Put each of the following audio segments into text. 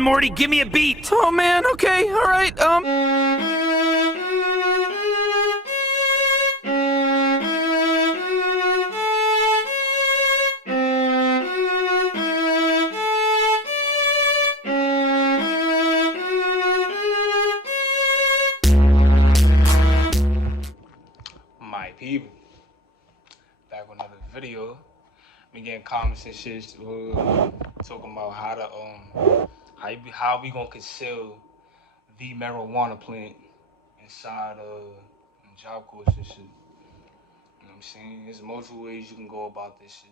and Morty, give me a beat. Oh man, okay, alright, My people, back with another video. We getting comments and shit, talking about how we gonna conceal the marijuana plant inside JobCorps and shit. You know what I'm saying? There's multiple ways you can go about this shit.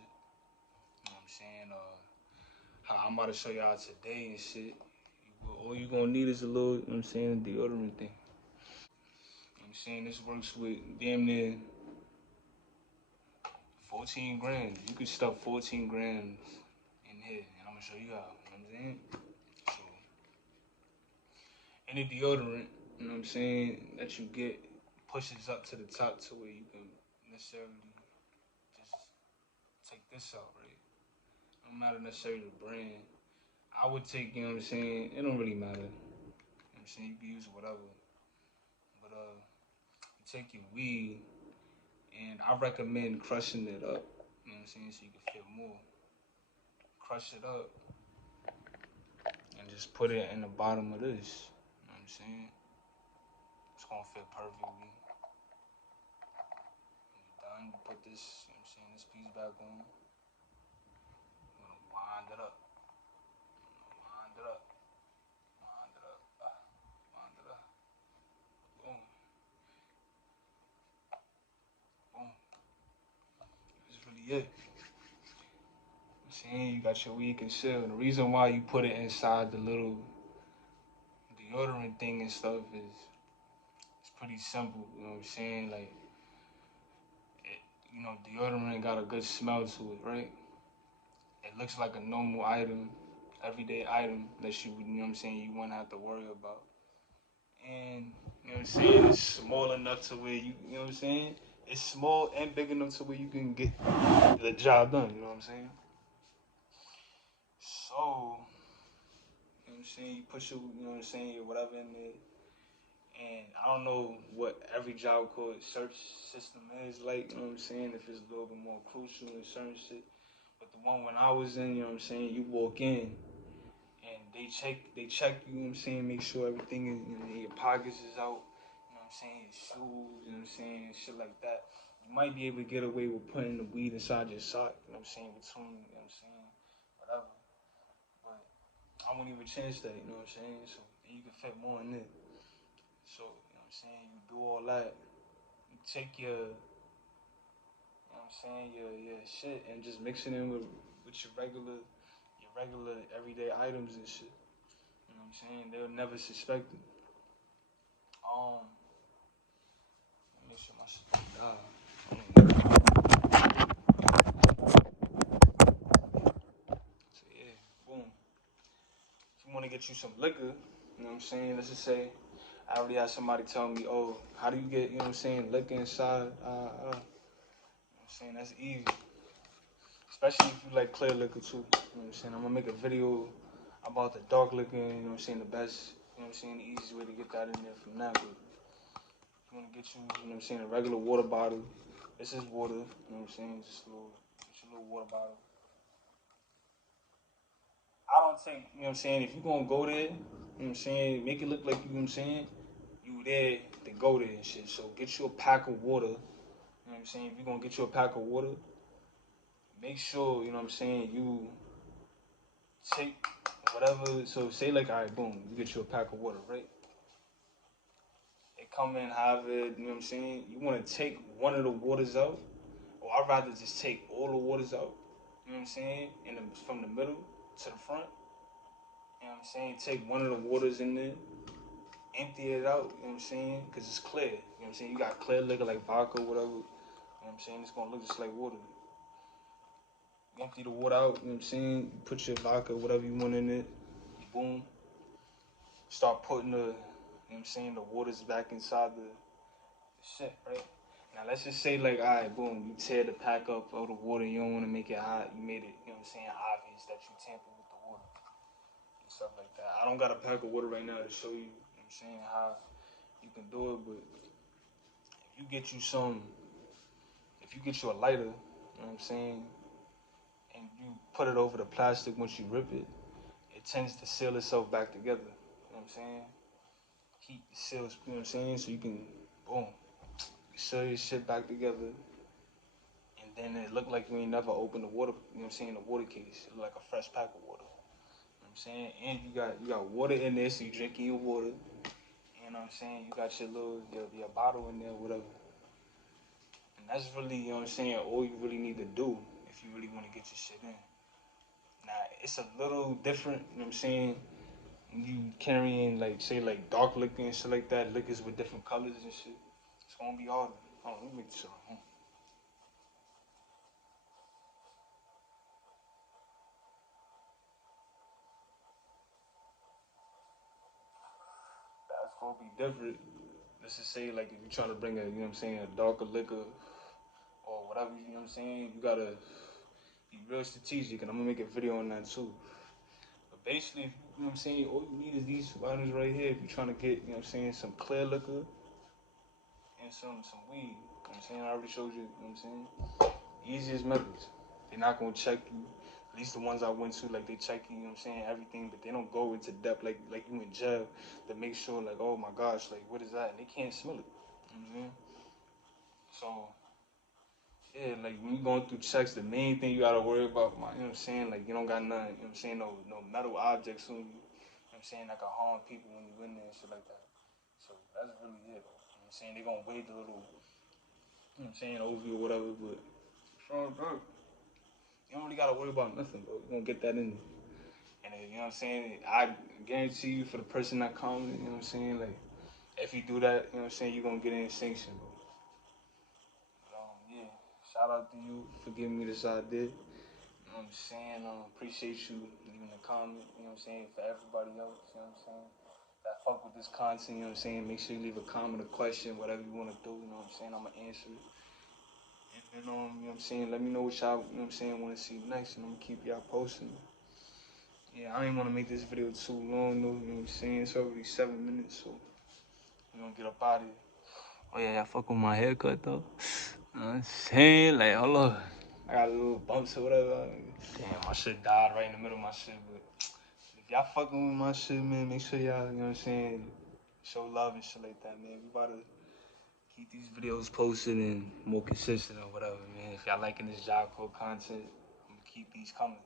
You know what I'm saying? How I'm about to show y'all today and shit. All you gonna need is a little, you know what I'm saying, deodorant thing. You know what I'm saying? This works with damn near 14 grams. You could stuff 14 grams in here, and I'm gonna show you how. You know what I'm saying? So, any deodorant, you know what I'm saying, that you get pushes up to the top to where you can necessarily just take this out, right? No matter necessarily the brand. I would take, you know what I'm saying, it don't really matter. You know what I'm saying? You can use whatever. But you take your weed, and I recommend crushing it up. You know what I'm saying? So you can feel more. Crush it up and just put it in the bottom of this. You know what I'm saying? It's gonna fit perfectly. When you're done, you put this, you know what I'm saying, this piece back on. You're gonna wind it up. Wind it up. Wind it up. Wind it up. Boom. Boom. That's really it. See, you got your weed concealed. And the reason why you put it inside the little deodorant thing and stuff is it's pretty simple. You know what I'm saying? Like, you know, deodorant got a good smell to it, right? It looks like a normal item, everyday item that you know what I'm saying, you wouldn't have to worry about. And, you know what I'm saying, it's small enough to where you know what I'm saying? It's small and big enough to where you can get the job done, you know what I'm saying? So, you know what I'm saying, you put your, you know what I'm saying, your whatever in there. And I don't know what every JobCorps search system is like, you know what I'm saying, if it's a little bit more crucial in certain shit. But the one when I was in, you know what I'm saying, you walk in and they check you, you know what I'm saying, make sure everything is, you know, your pockets is out, you know what I'm saying, your shoes, you know what I'm saying, shit like that. You might be able to get away with putting the weed inside your sock, you know what I'm saying, between, you know what I'm saying, whatever. But I wouldn't even change that, you know what I'm saying, so you can fit more in it. So, you know what I'm saying, you do all that, you take your, you know what I'm saying, your shit and just mix it in with your regular everyday items and shit. You know what I'm saying? They'll never suspect it. Let me make sure my shit don't die. So yeah, boom. If you want to get you some liquor, you know what I'm saying? Let's just say I already had somebody tell me, oh, how do you get, you know what I'm saying, liquor inside? You know what I'm saying? That's easy. Especially if you like clear liquor too. You know what I'm saying? I'm gonna make a video about the dark liquor, you know what I'm saying, the best, you know what I'm saying, the easiest way to get that in there from that. But if you wanna get you, you know what I'm saying, a regular water bottle. This is water, you know what I'm saying, just a little water bottle. I don't think, you know what I'm saying, if you're gonna go there, you know what I'm saying, make it look like, you know what I'm saying, you there to go there and shit. So get you a pack of water, you know what I'm saying, if you're gonna get you a pack of water, make sure, you know what I'm saying, you take whatever, so say like, all right, boom, you get you a pack of water, right? They come in, have it, you know what I'm saying? You want to take one of the waters out, or I'd rather just take all the waters out, you know what I'm saying? From the middle to the front, you know what I'm saying? Take one of the waters in there, empty it out, you know what I'm saying? Because it's clear, you know what I'm saying? You got clear liquor like vodka, whatever, you know what I'm saying? It's going to look just like water. You empty the water out, you know what I'm saying? You put your vodka, whatever you want in it, boom. Start putting the, you know what I'm saying, the waters back inside the shit, right? Now let's just say like, all right, boom, you tear the pack up of the water, you don't want to make it hot, you made it, you know what I'm saying, obvious that you tampered with the water and stuff like that. I don't got a pack of water right now to show you, you know what I'm saying, how you can do it, but if you get you some, if you get you a lighter, you know what I'm saying, and you put it over the plastic once you rip it, it tends to seal itself back together. You know what I'm saying? Keep the seals, you know what I'm saying? So you can, boom, seal your shit back together. And then it look like you ain't never opened the water, you know what I'm saying, the water case. It look like a fresh pack of water. You know what I'm saying? And you got water in there, so you drinking your water. You know what I'm saying? You got your little, your bottle in there, whatever. And that's really, you know what I'm saying, all you really need to do if you really want to get your shit in. Now, it's a little different, you know what I'm saying, you carrying like say like dark liquor and shit like that, liquors with different colors and shit, it's gonna be harder. Hold on, let me make sure. That's gonna be different. Let's just say like if you're trying to bring a, you know what I'm saying, a darker liquor or whatever, you know what I'm saying, you gotta be real strategic, and I'm gonna make a video on that too. But basically, you know what I'm saying, all you need is these items right here if you're trying to get, you know what I'm saying, some clear liquor and some weed. You know what I'm saying, I already showed you, you know what I'm saying. Easiest methods. They're not gonna check you. At least the ones I went to, like they check you, you know what I'm saying, everything, but they don't go into depth like you in jail to make sure like, oh my gosh, like what is that? And they can't smell it. You know what I'm saying? So yeah, like when you going through checks, the main thing you gotta worry about, you know what I'm saying, like you don't got nothing, you know what I'm saying, no metal objects on you. You know what I'm saying, that can harm people when you in there and shit like that. So that's really it. You know what I'm saying? They gonna wait the little, you know what I'm saying, overview or whatever, but from bro, you don't really gotta worry about nothing, bro. You gonna get that in there. And you know what I'm saying? I guarantee you for the person that comes, you know what I'm saying? Like, if you do that, you know what I'm saying, you're gonna get an sanction, bro. But, yeah, shout out to you for giving me this idea. You know what I'm saying? Appreciate you leaving a comment, you know what I'm saying, for everybody else, you know what I'm saying? That fuck with this content, you know what I'm saying? Make sure you leave a comment, a question, whatever you wanna do, you know what I'm saying? I'ma answer it. And then, you know what I'm saying? Let me know what y'all, you know what I'm saying, wanna see next, and I'm gonna keep y'all posting. Yeah, I didn't want to make this video too long, though, you know what I'm saying? It's already 7 minutes, so we're gonna get up out of here. Oh, yeah, y'all fuck with my haircut, though. You know what I'm saying? Like, hold on. I got little bumps or whatever. Damn, my shit died right in the middle of my shit, but if y'all fucking with my shit, man, make sure y'all, you know what I'm saying, show love and shit like that, man. We about to keep these videos posted and more consistent or whatever, man. If y'all liking this JobCorps content, I'm gonna keep these coming.